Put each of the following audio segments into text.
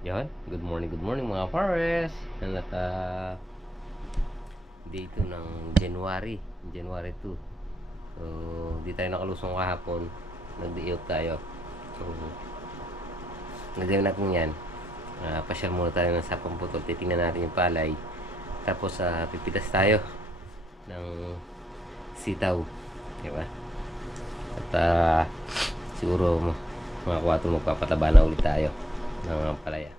Yan, good morning mga pares. Naka day 2 ng January 2. So, di tayo nakalusong kahapon. Nag-day out tayo. So, nag-day natin yan. Pasyal muna tayo ng sapang putol. Titingnan natin yung palay. Tapos, pipitas tayo ng sitaw. Diba? At, siguro, mga 4 magpapataba na ulit tayo ng palaya.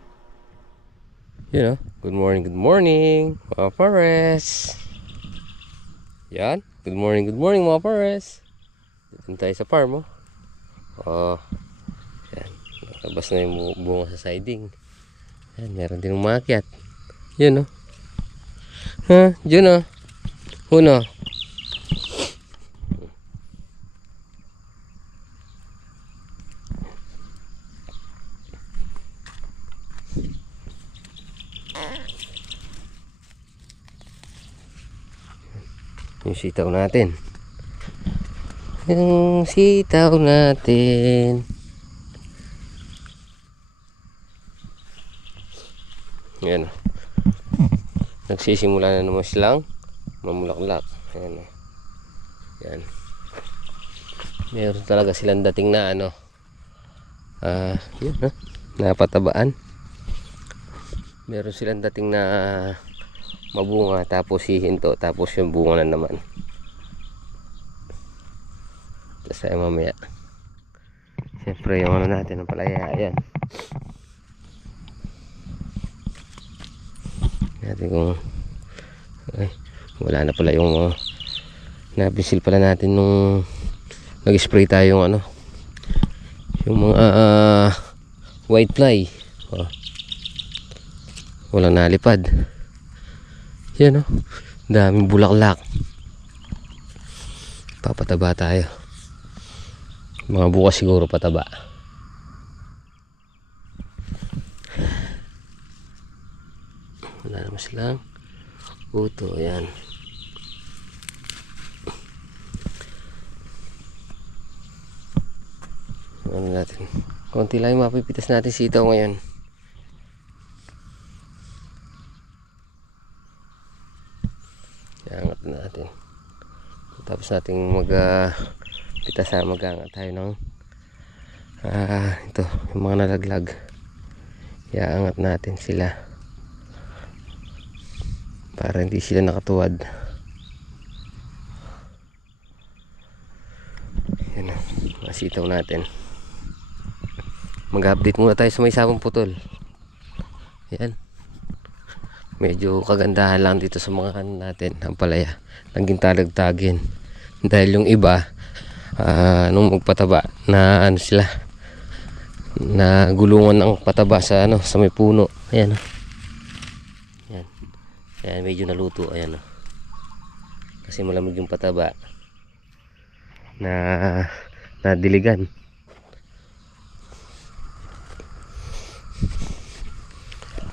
You know, good morning, mga pares. Yan, good morning, mga pares. Dito tayo sa farm, oh. Oh, yan. Nakabas na yung bunga sa siding. Yan, meron din umakyat. Yan, oh. Ha, dyan, oh. Uno. Yung sitaw natin. Yung sitaw natin. Yan. Nagsisimula na naman silang mamulaklak. Yan. Yan. Meron talaga silang dating na ano. Yan, napatabaan. Meron silang dating na mabunga tapos hihinto tapos yung bunga na naman. Tapos ay mamaya siyempre yung ano natin ang palaya. Ayan natin kung wala na pala yung nabisil pala natin nung nag-spray tayo yung ano yung mga white fly. Walang nalipad. Yan, oh, daming bulaklak. Papataba tayo. Mga bukas siguro pataba. Wala naman silang puto. Yan. Ano natin, konti lang yung mapipitas natin sitaw ngayon. Iangat natin. Tapos natin pitas mag-angat tayo ng ito, yung mga nalaglag. Iangat natin sila para hindi sila nakatuwad. Yan na, mga sitaw natin. Mag-update muna tayo sa may sapang putol. Yan. Medyo kagandahan lang dito sa mga kanan natin ang palaya. Naging talagtagin. Dahil yung iba nung magpataba na ano sila na gulungan ng pataba sa ano sa may puno. Ayan, oh. Ayan. Ayan, medyo naluto. Ayan, oh. Kasi malamig yung pataba na nadiligan.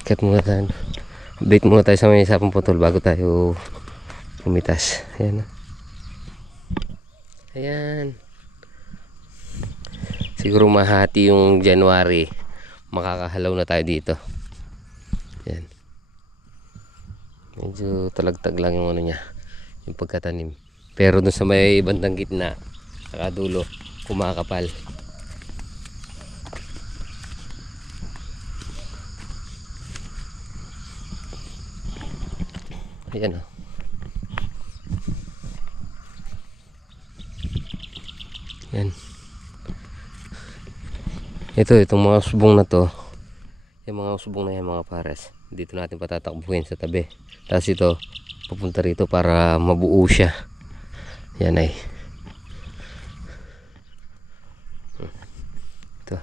Kat muna tayo. Update muna tayo sa may sapang putol bago tayo pumitas. Ayan. Ayan. Siguro mahati yung January. Makakahalaw na tayo dito. Ayan. Medyo talagtag lang yung ano niya. Yung pagkatanim. Pero dun sa may bandang gitna, saka dulo, kumakapal. Ayan, oh. Yan. Itong mga usbong na to. Yung mga usbong na yan, mga pares. Dito natin patatakbuhin sa tabi. Tapos ito, pupunta rito para mabuo siya. Yan ay. Ito.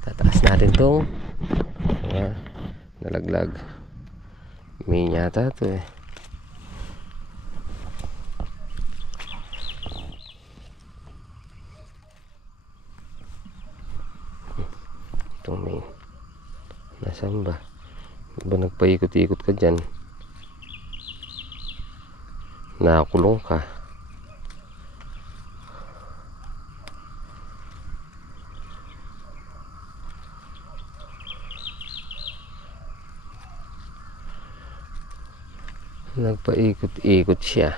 Tataas natin tong nalaglag. May yata to eh. Itong may nasaan ba? Ba nagpaikot-ikot ka dyan? Nakakulong ka. Nagpaikot-ikot siya.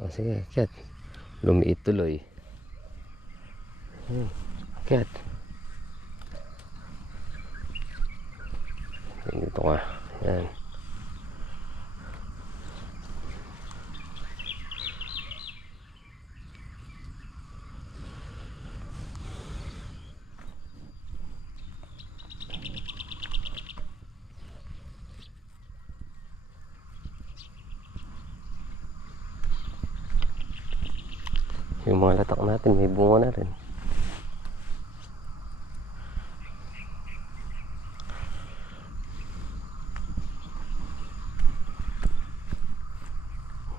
O sige, akyat. Lumiit tuloy. Akyat. Dito ka. Yan. Yung mga latak natin may bunga na rin.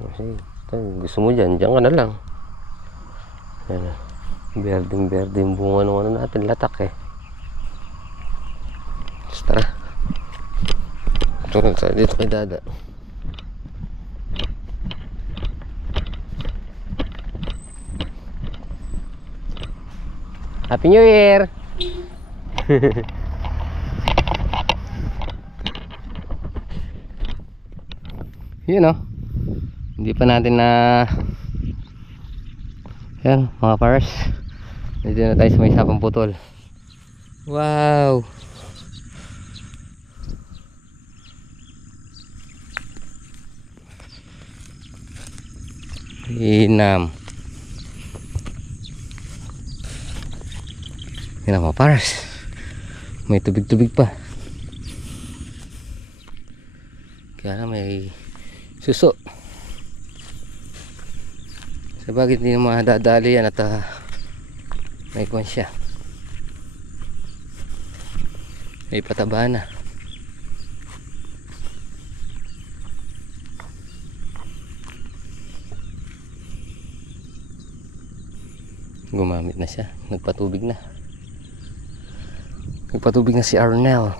Kasi gusto mo dyan ka na lang. Yan na. Berding yung bunga ng ano natin, latak eh. Just tara. Ito tayo dito kay Dada. Happy New Year! Yun o. Hindi pa natin na yan mga pares. Dito na tayo sa may sapang putol. Wow! Inam. Yan ang mga pares. May tubig-tubig pa. Kaya may suso. Sabagay hindi na madadali yan at may kwan siya. May pataba na. Gumamit na siya. Nagpatubig na. Nagpatubig na si Arnel.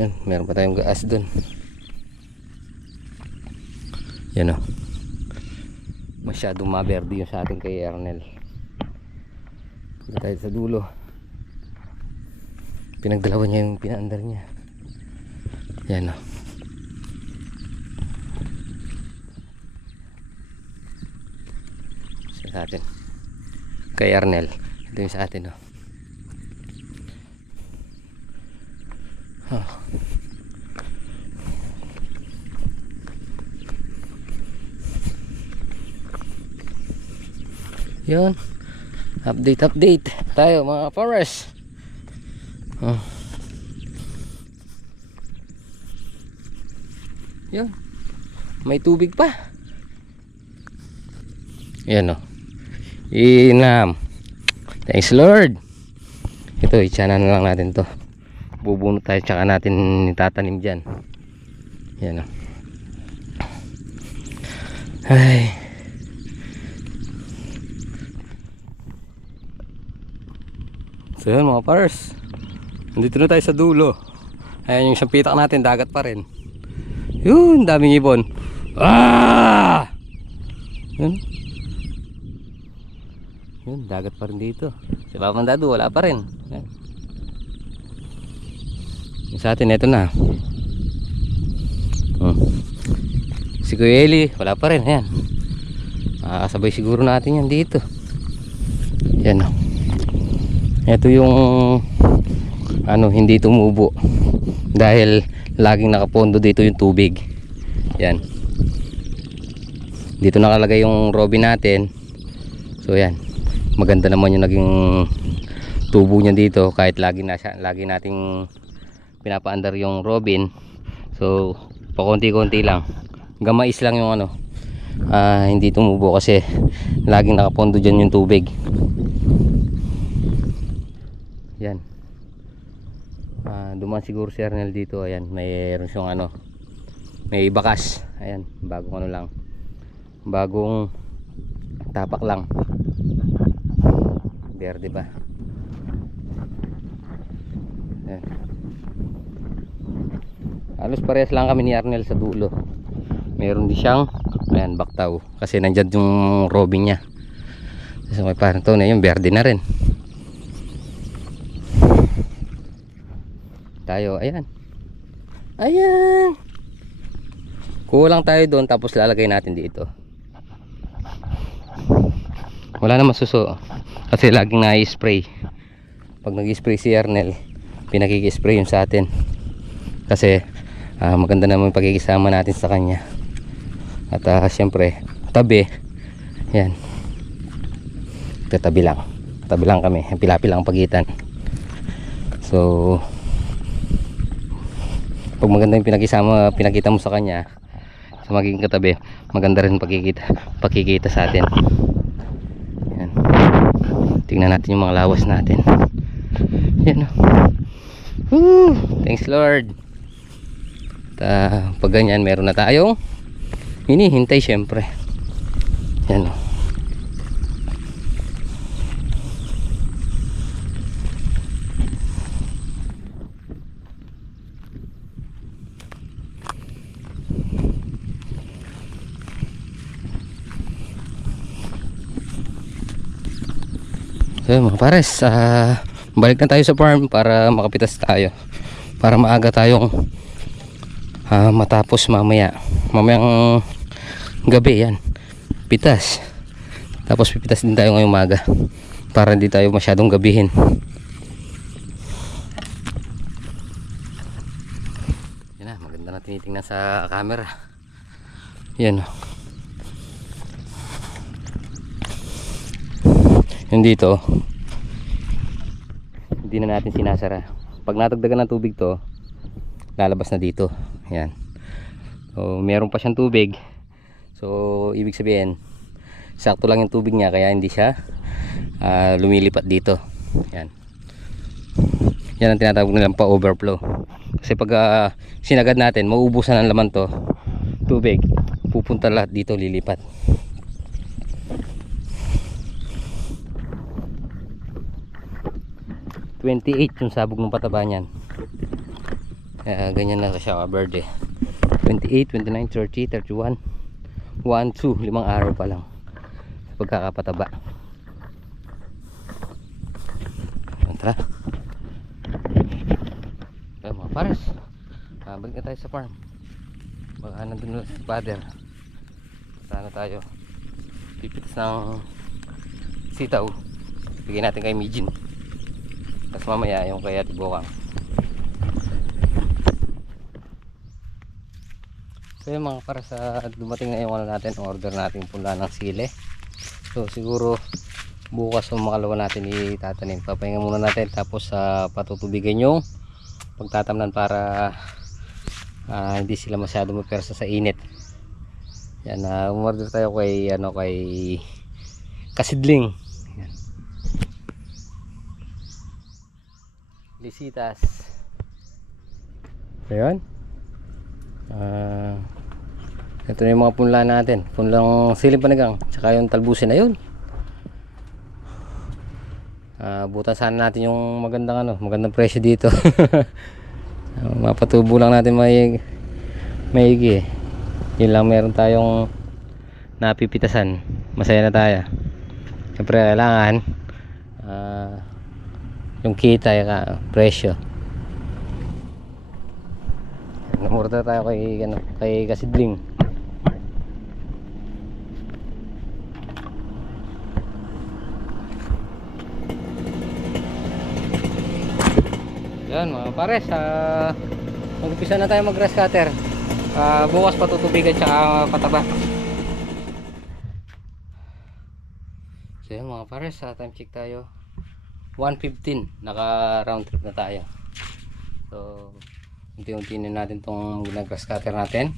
Yan, meron pa tayong gaas dun. Yan o. Masyadong maberde yung sa atin kay Arnel. Punta tayo sa dulo. Pinagdalawan niya yung pinaandar niya. Yan o. Sa atin kay Arnel. Ito yung sa atin o. Yun, update tayo mga forest. Yun, may tubig pa. Yan o. Inam. Thanks Lord. Ito, itsana na lang natin to. Bubunot tayo tsaka natin itatanim dyan. Yan o. Ay. So yun mga pars, nandito na tayo sa dulo. Ayan yung isang pitak natin, dagat pa rin. Yun, daming ibon. Ah! Yun. Yun, dagat pa rin dito. Si Papang Dadu, wala pa rin. Yan. Yung sa atin, eto na. Si Kuya Eli, wala pa rin. Ayan. Makakasabay siguro natin yan dito. Yan o. Ito yung hindi tumubo dahil laging nakapondo dito yung tubig. Yan. Dito nakalagay yung robin natin. So yan. Maganda naman yung naging tubo niya dito kahit lagi nating pinapaandar yung robin. So pakunti-kunti lang. Gamais lang yung hindi tumubo kasi laging nakapondo dyan yung tubig. Yan. Duman siguro si Arnel dito. Ayan, mayroon siyang may bakas. Ayan, bagong lang. Bagong tapak lang. Berde ba? Ayan. Halos parehas lang kami ni Arnel sa dulo. Meron din siyang baktaw kasi nandyan yung robin niya. So may parang to na yung berde na rin. Tayo, ayan. Ayan. Kulang tayo doon tapos lalagay natin dito. Wala naman suso. Kasi laging na-spray. Pag nag-spray si Ernel, pinakiki-spray yun sa atin. Kasi maganda naman yung pagkikisama natin sa kanya. At syempre, tabi. Yan. Tabi lang. Tabi lang kami. Pila-pila ang pagitan. So, pag maganda yung pinakita mo sa kanya, sa magiging katabi, maganda rin pakikita sa atin. Yan. Tingnan natin yung mga lawas natin. Yan. Woo! Thanks Lord. At pag ganyan, meron na tayong hinihintay syempre. Yan. So mga pares, balik na tayo sa farm para makapitas tayo, para maaga tayong matapos mamayang gabi yan pitas, tapos pipitas din tayo ngayong umaga para hindi tayo masyadong gabihin. Yan na, maganda na tinitingnan sa camera. Yan. Yung dito hindi na natin sinasara. Pag natagdagan ng tubig to, lalabas na dito. Yan. So meron pa siyang tubig. So ibig sabihin sakto lang yung tubig niya, kaya hindi siya lumilipat dito. Yan. Yan ang tinatawag nilang pa overflow. Kasi pag sinagad natin, mauubusan ang laman to tubig, pupunta lahat dito, lilipat. $28 yung sabog ng pataba niyan. Ganyan na siya ka-verde. 28, 29, 30, 31, 1, 2, 5 araw pa lang sa pagkakapataba. Tara. Kaya mga pares, balik na tayo sa farm. Baka nandun na si father. Sana tayo pipitas ng sitaw. Bigyan natin kay Mijin. Tapos mamaya yung kay Ate Bokang. So yung mga para sa dumating na yung natin, order natin punla ng sili. So siguro bukas o makalawa natin itatanim. Papahinga muna natin, tapos patutubigan yung pagtatamnan para hindi sila masyado mapersa sa init. Yan, umorder tayo kay Kasidling. Lisitas. Ayun. Ito na yung mga punla natin. Punlang siling panigang, tsaka yung talbusin na yun. Butan sana natin yung magandang presyo dito. Mapatubo lang natin maigi. Yun lang meron tayong napipitasan. Masaya na tayo. Siyempre kailangan yung kita, yung presyo. Namurta tayo kay Kasidling. Yan mga pares, mag-upisa na tayo mag-grass cutter. Bukas patutubigan tsaka pataba. So yan mga pares, time check tayo 1:15, naka round trip na tayo. So unti-unti na natin tong grass cutter natin.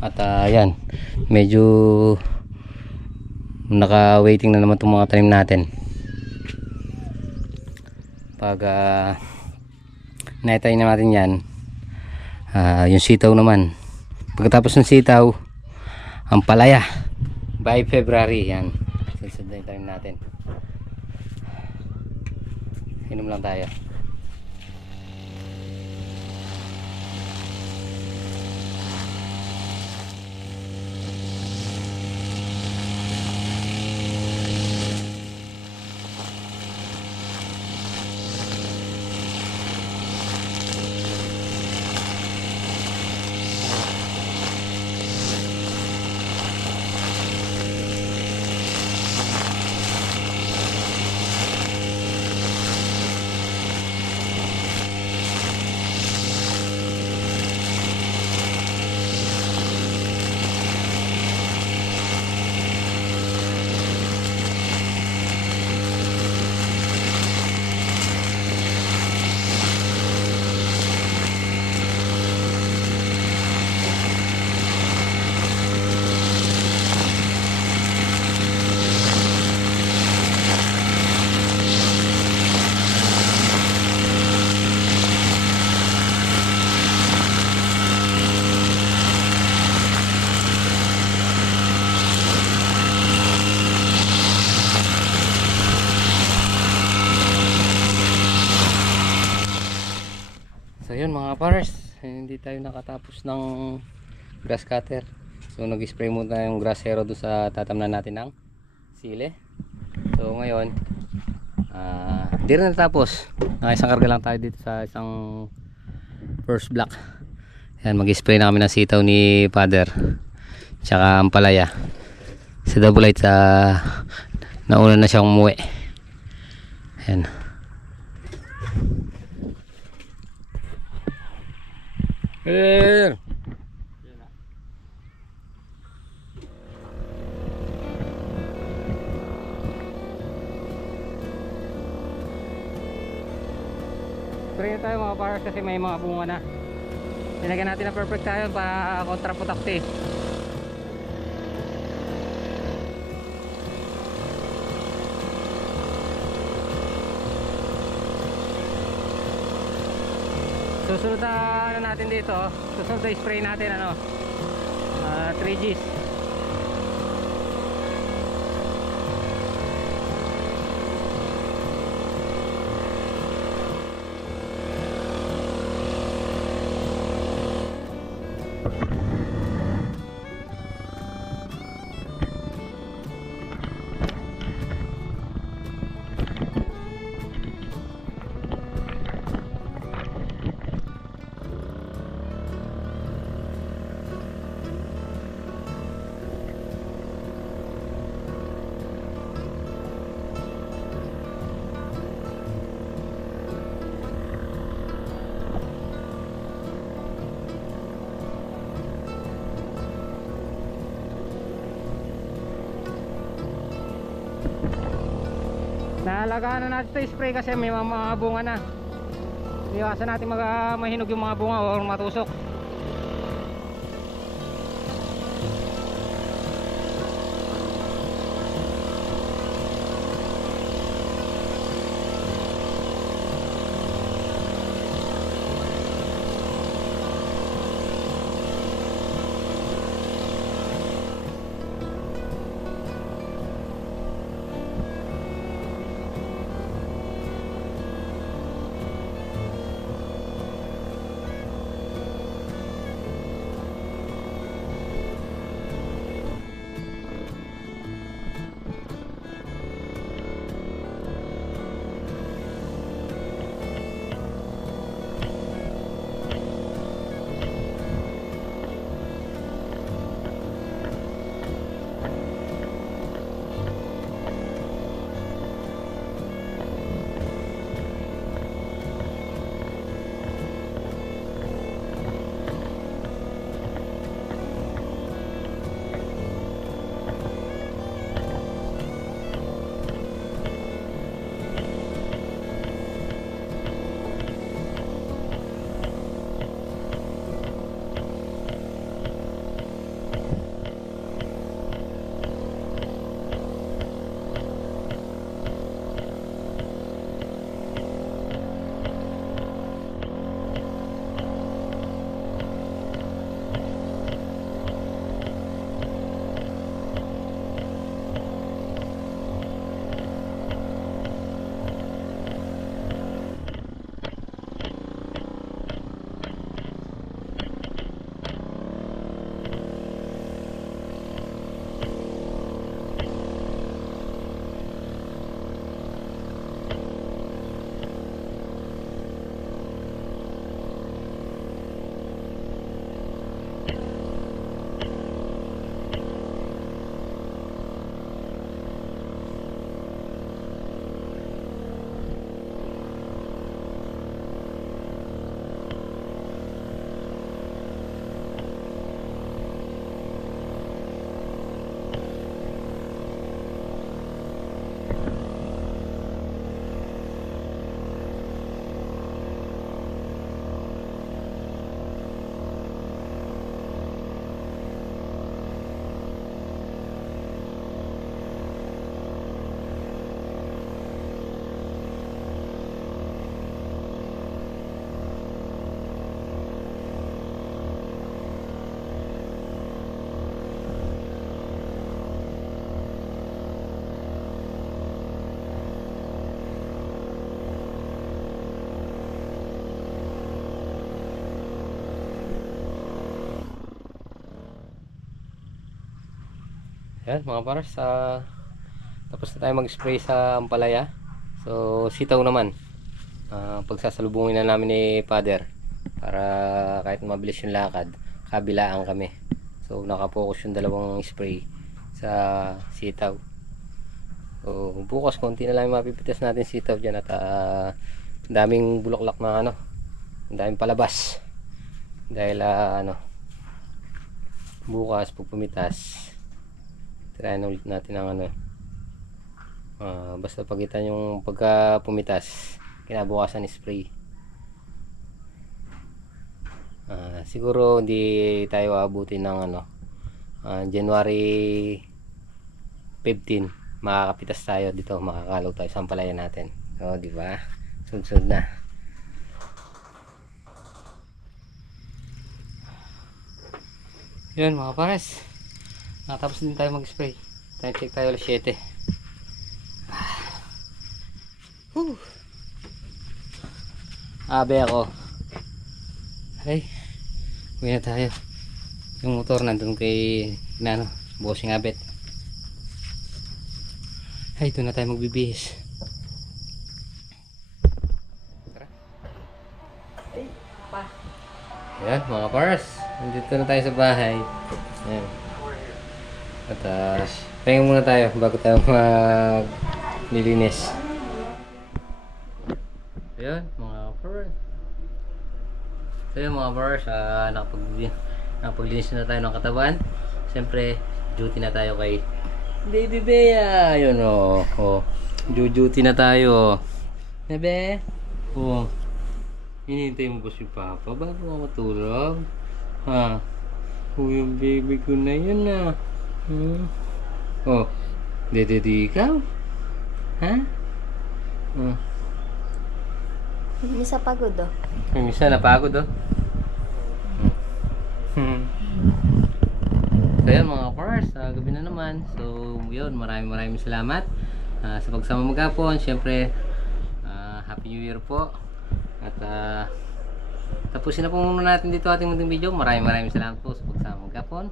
At yan, medyo naka waiting na naman tong mga tanim natin. Pag naitay na natin yan, yung sitaw naman, pagkatapos ng sitaw, ang palaya by February. Yan, sunod na yung tanim natin. Inom lang tayo. Pares, hindi tayo nakatapos ng grass cutter. So nag-spray muna yung grass hero doon sa tatamnan natin ng sili. So ngayon, hindi rin natapos. Isang karga lang tayo dito sa isang first block. Yan, mag-spray na kami ng sitaw ni Father. Tsaka ampalaya. Sa double light sa nauna na siyang umuwi. Yan. Here. Spray na tayo mga pares kasi may mga bunga na. Nilagyan natin na perfect tayo para kontra putakti. Susunod na ano natin dito, susunod na spray natin 3Gs. Naalagaan na natin ito spray kasi may mga bunga na. Iwasan natin mahinog yung mga bunga o matusok. Yan mga pares, tapos na tayo mag-spray sa ampalaya. So sitaw naman, pagsasalubungin na namin ni Father para kahit mabilis yung lakad, kabilaan kami. So nakapokus yung dalawang spray sa sitaw. So bukas konti na lang yung mapipitas natin sitaw dyan, at daming bulaklak na ano, daming palabas dahil bukas pag pumitas tirayan ulit natin ang ano, basta pagitan yung pagka pumitas kinabukasan spray. Siguro hindi tayo abutin ng January 15 makakapitas tayo dito, makakalaw tayo sa ampalaya natin. So di ba, sunod na. Yun mga pares, natapos din tayo mag-spray. Time check tayo alas 7. Abe ako. Ay, uwi na tayo. Yung motor nandun kay bossing abet. Ay, ito na tayo magbibihis. Tara. Ayan mga pares, nandito na tayo sa bahay. Ayan. At pahinga muna tayo bago tayo nilinis. Ayan mga pares. So yun mga pares, nakapaglinis na tayo ng katawan. Siyempre duty na tayo kay Baby Bea. Ayun duty na tayo. Bebe. Hinihintay mo ba si Papa bago ka matulog? Ha? Yung baby ko na yun dede ikaw? Ha? Yung isa pagod Yung isa napagod So yun mga cars, gabi na naman. So yun, maraming salamat sa pagsama maghapon. Siyempre Happy New Year po. At tapusin na po muna natin dito ating munting video. Maraming salamat po sa pagsama maghapon.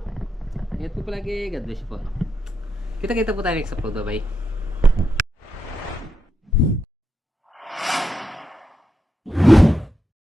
Ingat po palagi, God bless you po. Kita po tayo next upload. Bye bye.